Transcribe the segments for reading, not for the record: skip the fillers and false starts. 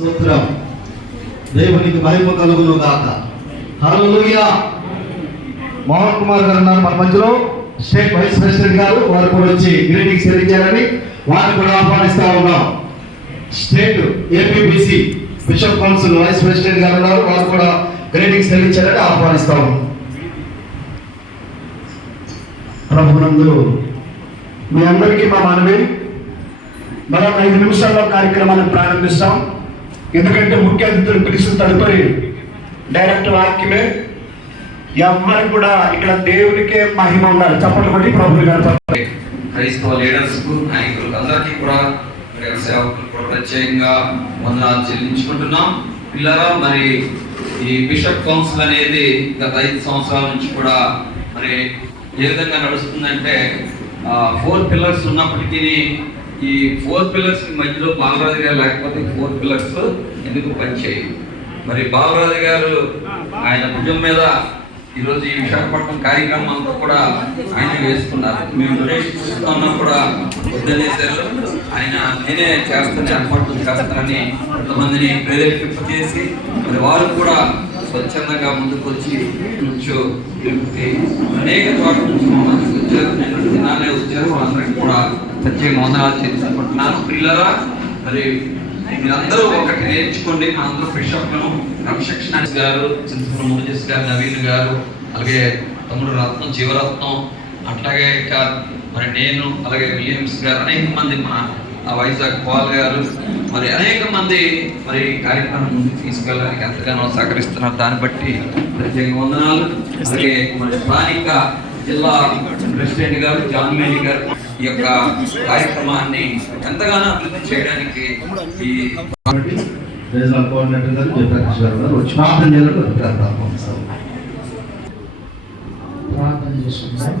స్తోత్రం. దేవునికి మహిమ కలుగును గాక. హల్లెలూయా. మోహన్ కుమార్ గారు ఉన్నారు మన మధ్యలో, స్టేట్ వైస్ ప్రెసిడెంట్ గారు. వారు కూడా వచ్చి గ్రీటింగ్స్ తెలియజేయాలని వారిని కూడా ఆహ్వానిస్తా ఉన్నాం. State APBC bishop council vice president గారు ఉన్నారు. వారు కూడా గ్రీటింగ్స్ తెలియజేయాలని ఆహ్వానిస్తా ఉన్నాం. ప్రభునందు మీ అందరికీ మా మనవి. మరొక 5 నిమిషాల్లో కార్యక్రమాన్ని ప్రారంభిస్తాం. ఎందుకంటే ముఖ్య అతిథులు పిలిచిన తదుపరి డైరెక్ట్ వాక్యమే. ఎవరికి కూడా ఇక్కడ దేవునికే మహిమ ఉండాలి. చప్పట్లు కొట్టి ప్రభు గారు. క్రైస్తవ లీడర్స్ కు, నాయకులకు అందరికీ కూడా, సేవకులకు కూడా ప్రత్యేకంగా వందనాలు చెల్లించుకుంటున్నాం. పిల్లరా, మరి ఈ బిషప్ కౌన్సిల్ అనేది గత 5 సంవత్సరాల నుంచి కూడా మరి ఏ విధంగా నడుస్తుందంటే 4 పిల్లర్స్ ఉన్నప్పటికీ ఈ 4 పిల్లర్స్ మధ్యలో బాలరాజు గారు లేకపోతే 4 పిల్లర్స్ ఎందుకు పనిచేయవు. మరి బాలరాజు గారు ఆయన భుజం మీద ఈరోజు ఈ విశాఖపట్నం కార్యక్రమం అంతా కూడా ఆయన వేసుకున్నారు. మేము డొనేషన్ ఉన్నా కూడా వద్దనేసారు. ఆయన నేనే చేస్తాను, ఏర్పాట్లు చేస్తానని కొంతమందిని ప్రేరేపింప చేసి మరి వారు కూడా స్వచ్ఛందంగా ముందుకు వచ్చి అనేక చోట్ల నుంచి మమ్మల్ని వచ్చారు. నేను దినాలే వచ్చారు. వాళ్ళందరికీ కూడా ప్రత్యేక వందనాలు చేసుకుంటున్నాను. పిల్లరా, మరి మీరందరూ ఒకటి నేర్చుకోండి. మనందరూ బిషప్లను రమశిక్షణ గారు, చింతపూర్ మురజేష్ గారు, నవీన్ గారు, అలాగే తమ్ముడు రత్నం, జీవరత్నం, అట్లాగే మరి నేను, అలాగే విలియమ్స్ గారు, అనేక మంది మన వైజాగ్ పాల్ గారు, మరి అనేక మంది మరి కార్యక్రమం ముందుకు తీసుకెళ్ళడానికి ఎంతగానో సహకరిస్తున్నారు. దాన్ని బట్టి ప్రత్యేక వందనాలు. అలాగే మన స్థానిక జిల్లా ప్రెసిడెంట్ గారు జాన్ మేరీ గారు ఈ యొక్క కార్యక్రమాన్ని ఎంతగానో అభివృద్ధి చేయడానికి ఈ ప్రార్థన చేసుకుందాం.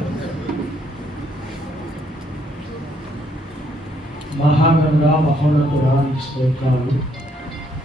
మహాగణుడా, మహోన్నతుడా, స్తోత్రాలు.